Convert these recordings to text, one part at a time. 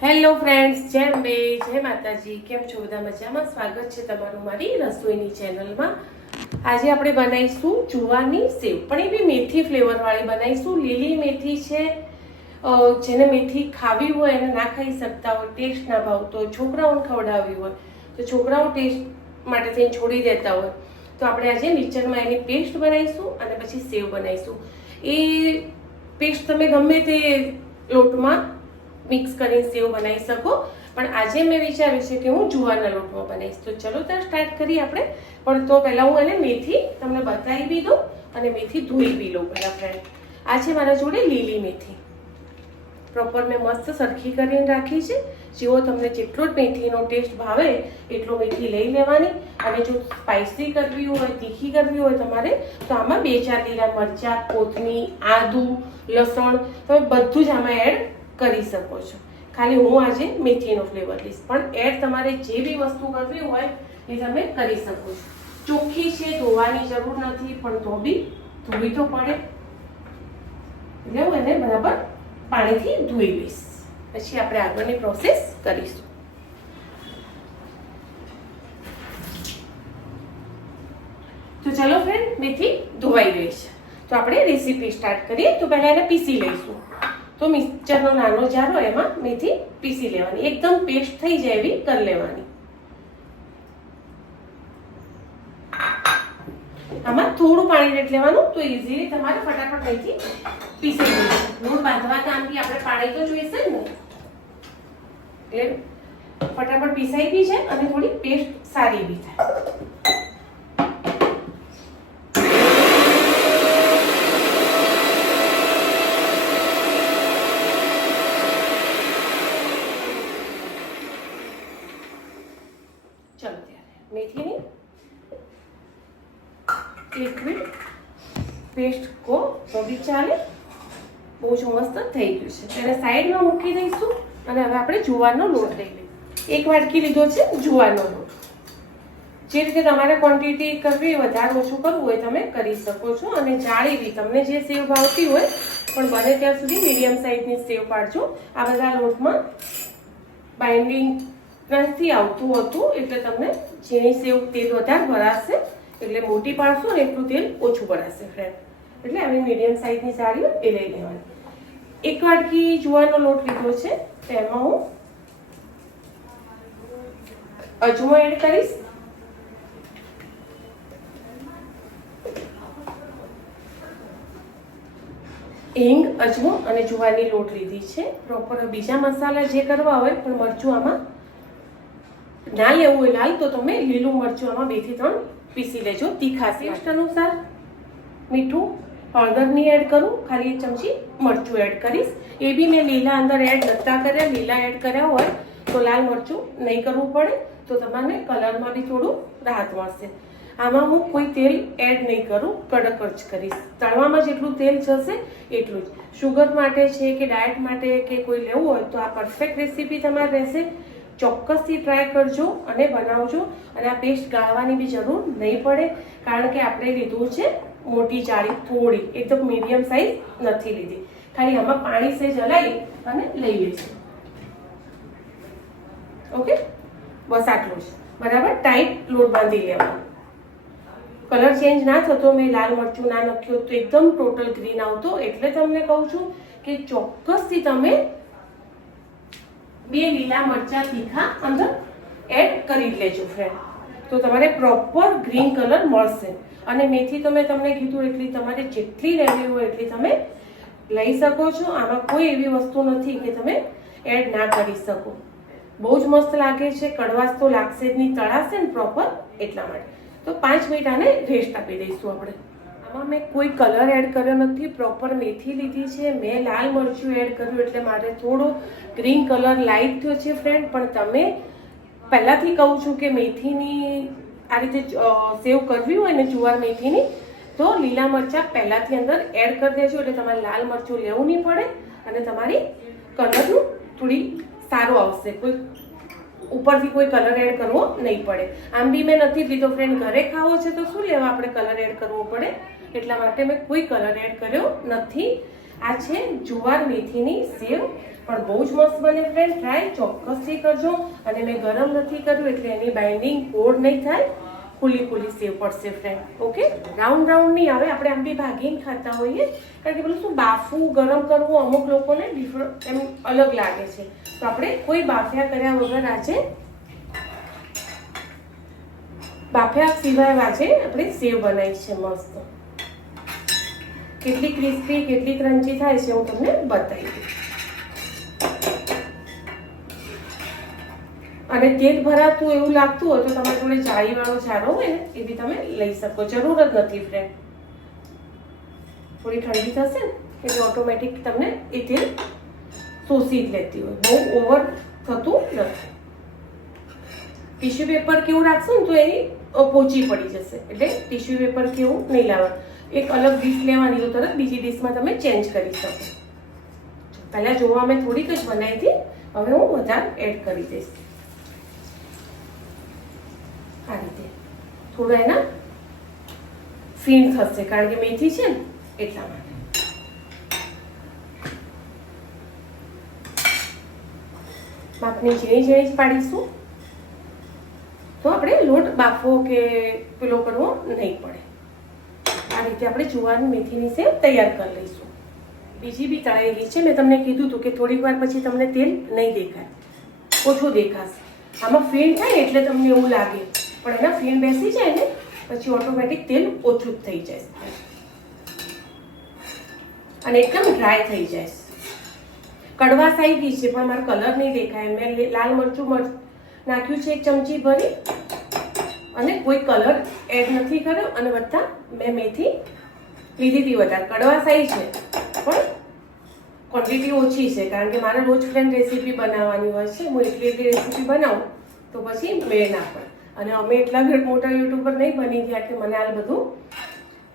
Hello friends, જય અંબે, જય માતાજી. કેમ છો બધા? મજામાં? સ્વાગત છે તમારું મારી રસોઈની ચેનલમાં. આજે આપણે બનાવીશું જુવારની સેવ, પણ એ બી મેથી ફ્લેવરવાળી બનાવીશું. લીલી મેથી છે, જેને મેથી ખાવી હોય અને ના ખાઈ શકતા હોય, ટેસ્ટ ના ભાવતો હોય, છોકરાઓને ખવડાવવી હોય તો છોકરાઓ ટેસ્ટ માટે થઈને છોડી દેતા હોય તો આપણે આજે મિક્સરમાં એની પેસ્ટ બનાવીશું અને પછી સેવ બનાવીશું. એ પેસ્ટ તમે ગમે તે લોટમાં મિક્સ કરીને સેવ બનાવી શકો, પણ આજે મેં વિચાર્યું છે કે હું જુવારના લોટમાં બનાવીશ. તો ચલો ત્યાં સ્ટાર્ટ કરીએ આપણે. પણ તો પહેલાં હું એને મેથી તમને બતાવી બી દઉં અને મેથી ધોઈ બી લઉં પહેલાં. ફ્રેન્ડ, આ છે મારા જોડે લીલી મેથી, પ્રોપર મેં મસ્ત સરખી કરીને રાખી છે. જેવો તમને જેટલો જ મેથીનો ટેસ્ટ ભાવે એટલો મેથી લઈ લેવાની. અને જો સ્પાઇસી કરવી હોય, તીખી કરવી હોય તમારે, તો આમાં 2-4 લીલા મરચાં, કોથમીર, આદુ, લસણ તમે બધું જ આમાં એડ કરી શકો છો. ખાલી હું આજે મેથીનો ફ્લેવર લઈશ, પણ એડ તમારે જે બી વસ્તુ કરવી હોય એ તમે કરી શકો છો. ચોખ્ખી છે, ધોવાની જરૂર નથી, પણ તો બી ધોવી તો પડે એટલે હું એને બરાબર પાણીથી ધોઈ લઈશ. પછી આપણે આગળની પ્રોસેસ કરીશું. તો ચલો ફ્રેન્ડ, મેથી ધોવાઈ ગઈ છે તો આપણે રેસીપી સ્ટાર્ટ કરીએ. તો પહેલા એને પીસી લઈશું. તો મિક્સરનો નાનો જાર હોય એમાં મેથી પીસી લેવાની, એકદમ પેસ્ટ થઈ જાય એવી કરી લેવાની. આમાં થોડું પાણી રેડ લેવાનું તો ઇઝીલી તમારે ફટાફટ મેથી પીસી જશે. લોટ બાંધવા કામથી આપણે પાણી તો જોઈશે જ ને, એટલે ફટાફટ પીસાઈ બી છે અને થોડી પેસ્ટ સારી બી થાય. ચલો ત્યારે મેથીની લિક્વિડ પેસ્ટ કો તો બી ચાલે, બહુ જ મસ્ત થઈ ગયું છે. તેને સાઈડમાં મૂકી દઈશું અને હવે આપણે જુવારનો લોટ લઈ લઈએ. 1 વાટકી લીધો છે જુવારનો લોટ. જે રીતે તમારે ક્વોન્ટિટી કરવી વધારે ઓછું કરવું હોય તમે કરી શકો છો. અને જાળી બી તમને જે સેવ ભાવતી હોય, પણ બને ત્યાં સુધી મીડિયમ સાઈઝની સેવ પાડજો. આ બધા લોટમાં બાઇન્ડિંગ નથી આવતું હતું, એટલે તમને જેની સેવ તેલ વધારે ભરાશે એટલે મોટી પાડશો ને એટલું તેલ ઓછું ભરાશે ફ્રેન્ડ. એટલે આવી મીડિયમ સાઈઝની જાળીઓ એ લઈ લેવાની. 1 વાટકી જુવારનો લોટ લીધો છે, તેમાં હું અજમો એડ કરીશ, હિંગ, અજમો અને જુવારની લોટ લીધી છે. પ્રોપર બીજા મસાલા જે કરવા હોય, પણ મરચું આમાં ના લેવું હોય લાલ તો તમે લીલું મરચું આમાં 2 થી 3 પીસી લેજો. તીખા ટેસ્ટ અનુસાર મીઠું, હળદર નહીં એડ કરું, ખાલી 1 ચમચી મરચું એડ કરીશ. એ બી મેં લીલા અંદર એડ નતા કર્યા. લીલા એડ કર્યા હોય તો લાલ મરચું નહીં કરવું પડે, તો તમને કલરમાં બી થોડું રાહત મળશે. આમાં હું કોઈ તેલ એડ નહીં કરું, કડક જ કરીશ. તળવામાં જેટલું તેલ જશે એટલું જ. શુગર માટે છે કે ડાયટ માટે કે કોઈ લેવું હોય તો આ પરફેક્ટ રેસીપી તમારે રહેશે. ચોક્કસથી ટ્રાય કરજો અને બનાવજો. અને આ પેસ્ટ ગાળવાની બી જરૂર નહીં પડે, કારણ કે આપણે લીધું છે મોટી જાળી, થોડી એકદમ મીડિયમ સાઈઝ નથી લીધી. ખાલી આમાં પાણી સે જલાવી અને લઈ લેજો. ઓકે, બસ આટલું જ. બરાબર ટાઈટ લોટ બાંધી લેવાનો. કલર ચેન્જ ના થતો, મેં લાલ મરચું ના નાખ્યું તો એકદમ ટોટલ ગ્રીન આવતો, એટલે તમને કહું છું કે ચોક્કસથી તમે 2 લીલા મરચા તીખા અંદર એડ કરી લેજો ફ્રેન્ડ, તો તમારે પ્રોપર ગ્રીન કલર મળશે. અને મેથી તો મેં તમને કીધું એટલી તમારે જેટલી લેવી હોય એટલી તમે લઈ શકો છો. આમાં કોઈ એવી વસ્તુ નથી કે તમે એડ ના કરી શકો. બહુ જ મસ્ત લાગે છે. કડવાશ તો લાગશે જ નહીં, તળાશે ને પ્રોપર, એટલા માટે. તો 5 મિનિટ આને રેસ્ટ આપી દઈશું આપણે. આમાં મેં કોઈ કલર એડ કર્યો નથી, પ્રોપર મેથી લીધી છે. મેં લાલ મરચું એડ કર્યું એટલે મારે થોડો ગ્રીન કલર લાઇટ થયો છે ફ્રેન્ડ. પણ તમે પહેલાંથી કહું છું કે મેથીની આ રીતે સેવ કરવી હોય ને જુવાર મેથીની, તો લીલા મરચાં પહેલાંથી અંદર એડ કરી દેજો, એટલે તમારે લાલ મરચું લેવું નહીં પડે અને તમારી કલરનું થોડી સારું આવશે. કોઈ ઉપરથી કોઈ કલર એડ કરવો નહીં પડે. આમ બી મેં નથી લીધો ફ્રેન્ડ, ઘરે ખાવો છે તો શું લેવા આપણે કલર એડ કરવો પડે, એટલા માટે મેં કોઈ કલર એડ કર્યો નથી. આ છે જુવાર મેથીની સેવ, પણ બહુ જ મસ્ત બને ફ્રેન્ડ. ટ્રાય ચોક્કસથી કરજો. અને મેં ગરમ નથી કર્યું એટલે એની બાઇન્ડિંગ ગોળ નહીં થાય, ખુલ્લી ખુલ્લી સેવ પડશે ફ્રેન્ડ. ઓકે, રાઉન્ડ રાઉન્ડ નહીં આવે. આપણે આમ બી ભાગીને ખાતા હોઈએ, કારણ કે પેલું શું બાફવું ગરમ કરવું અમુક લોકોને ડિફરન્ટ એમ અલગ લાગે છે. તો આપણે કોઈ બાફ્યા કર્યા વગર આજે બાફ્યા સિવાય આજે આપણે સેવ બનાવી છે મસ્ત. કેટલી ક્રિસ્પી કેટલી ક્રન્ચી થાય છે હું તમને બતાવી દઉં. અને તેલ ભરાતું એવું લાગતું હોય તો તમારે જોડે જાળીવાળો જાડો હોય ને એ બી તમે લઈ શકો, જરૂર જ નથી ફ્રેન્ડ. થોડી ઠંડી થશે ને એટલે ઓટોમેટિક તમને એ તેલ શોષી જ લેતી હોય, બહુ ઓવર થતું નથી. ટીશ્યુ પેપર કેવું રાખશો ને તો એની પોચી પડી જશે, એટલે ટીશ્યુ પેપર કેવું નહીં લાવવાનું. એક અલગ ડીશ લેવાની તો તરત બીજી ડીશમાં તમે ચેન્જ કરી શકો. પહેલાં જોવા મેં થોડીક જ બનાવી હતી, હવે હું વધારે એડ કરી દઈશ. આ રીતે થોડું એના ફીણ થશે, કારણ કે મેથી છે ને એટલા માટે. માપની ઝીણી ઝીણી જ પાડીશું તો આપણે લોટ બાફવો કે પેલો કરવો નહીં પડે. આ રીતે આપણે જુવારની મેથીની સેવ તૈયાર કરી લઈશું. બીજી બી તળાયેલી છે. મેં તમને કીધું હતું કે થોડીક વાર પછી તમને તેલ નહીં દેખાય, ઓછું દેખાશે. આમાં ફીણ થાય એટલે તમને એવું લાગે, પણ એના ફીણ બેસી જાય ને પછી ઓટોમેટિક તેલ ઓછું જ થઈ જાય અને એકદમ ડ્રાય થઈ જાય. કડવાશ આવી ગઈ છે પણ મારો કલર નહીં દેખાય. મેં લાલ મરચું નાખ્યું છે 1 ચમચી ભરી, અને કોઈ કલર એડ નથી કર્યો. અને વત્તા મેં મેથી લીધી હતી વધારે. કડવાશ આવી છે પણ ક્વોન્ટિટી ઓછી છે, કારણ કે મારે રોજ ફ્રેન્ડ રેસીપી બનાવવાની હોય છે. હું એટલી રેસીપી બનાવું તો પછી મેળ ના પડે. અને અમે એટલા મોટા યુટ્યુબર નહીં બની ગયા કે મને આ બધું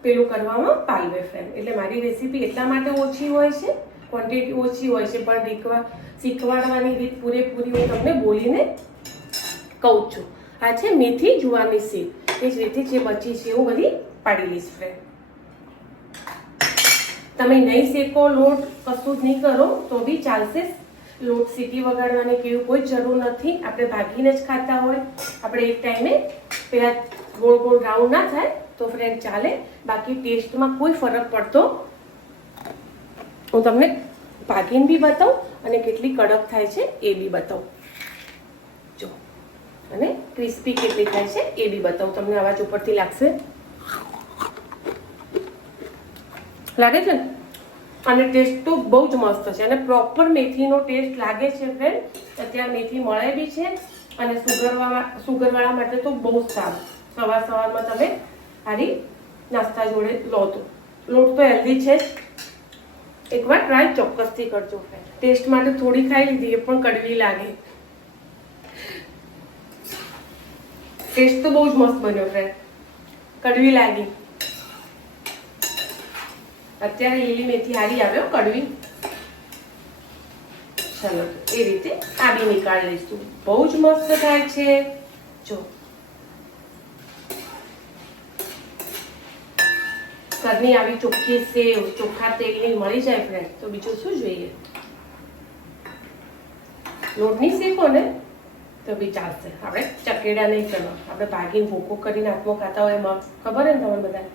પેલું કરવામાં પાલવે ફ્રેન્ડ. એટલે મારી રેસીપી એટલા માટે ઓછી હોય છે, ક્વોન્ટિટી ઓછી હોય છે, પણ શીખવાડવાની રીત પૂરેપૂરી હું તમને બોલીને કહું છું. આ છે મેથી જુવારની સેવ. એ જ રીતે જે બચી છે હું બધી પાડી લઈશ ફ્રેન્ડ. તમે નહીં શેકો લોટ, કશું જ નહીં કરો તો બી ચાલશે. લોટ સીટી વગાડવાની કેવું કોઈ જરૂર નથી. આપણે ભાગીને જ ખાતા હોય. આપણે એક ટાઈમે પેલા ગોળ ગોળ રાઉન્ડ ના થાય તો ફ્રેન્ડ ચાલે. બાકી ટેસ્ટમાં કોઈ ફરક પડતો હું તમને ભાગીને બી બતાવું અને કેટલી કડક થાય છે એ બી બતાવું. જો, અને ક્રિસ્પી કેટલી થાય છે એ બી બતાવું તમને. અવાજ ઉપરથી લાગશે, લાગે છે ને? અને ટેસ્ટ તો બહુ જ મસ્ત છે અને પ્રોપર મેથીનો ટેસ્ટ લાગે છે ફ્રેન્ડ. અત્યારે મેથી મળે બી છે અને સુગરવાળા માટે તો બહુ જ સારું. સવારમાં તમે આરી નાસ્તા જોડે લો તો. લોટ તો હેલ્ધી છે જ. એકવાર ટ્રાય ચોક્કસથી કરજો ફ્રેન્ડ. ટેસ્ટ માટે થોડી ખાઈ લીધી, એ પણ કડવી લાગે. ટેસ્ટ તો બહુ જ મસ્ત બન્યો ફ્રેન્ડ. કડવી લાગી. અત્યારે લીલી મેથી હારી આવ્યો, કડવી. ચલો એ રીતે આ બી નીકાળી લઈશું. બહુ જ મસ્ત થાય છે. જો ઘરની આવી ચોખ્ખી સેવ ચોખ્ખા તેલની મળી જાય ફ્રેન્ડ તો બીજું શું જોઈએ. લોટની શેકો ને તો બી ચાલશે. આપણે ચકેડા નહીં કરવા, આપણે ભાગીને ભૂકો કરીને હાથમાં ખાતા હોય એમાં ખબર ને તમને બધા.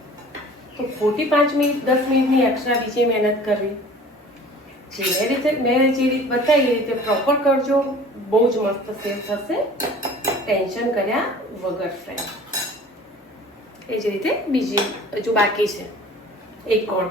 તો ખોટી 5 મિનિટ 10 મિનિટની એક્સ્ટ્રા બીજી મહેનત કરવી. મેં જે રીત બતાવી એ રીતે પ્રોપર કરજો. બહુ જ મસ્ત સેવ થશે, ટેન્શન કર્યા વગર ફ્રેન્ડ. એ જ રીતે બીજી હજુ બાકી છે એક કોણ.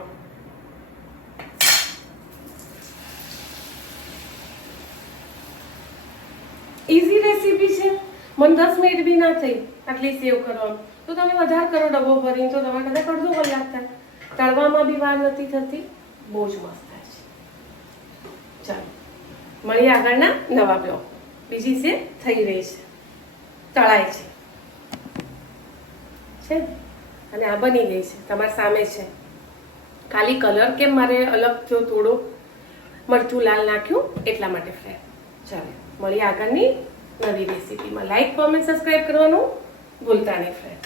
ઇઝી રેસીપી છે. મને 10 મિનિટ બી ના થઈ આટલી સેવ કરવાનું. તો તમે વધારે કરો ડબ્બો ભરીને તો તમારે કદાચ અડધો કલાક થાય. તળવામાં બી વાર નથી થતી. બહુ જ મસ્ત થાય છે. ચાલો મળીએ આગળના નવા બ્લોગ. બીજી સેવ થઈ રહી છે, તળાય છે અને આ બની ગઈ છે તમારી સામે છે. ખાલી કલર કેમ મારે અલગ થયો, થોડો મરચું લાલ નાખ્યું એટલા માટે ફ્રેન્ડ. ચાલો મળીએ આગળની નવી રેસીપીમાં. લાઈક, કોમેન્ટ, સબસ્ક્રાઈબ કરવાનું ભૂલતા નહીં ફ્રેન્ડ.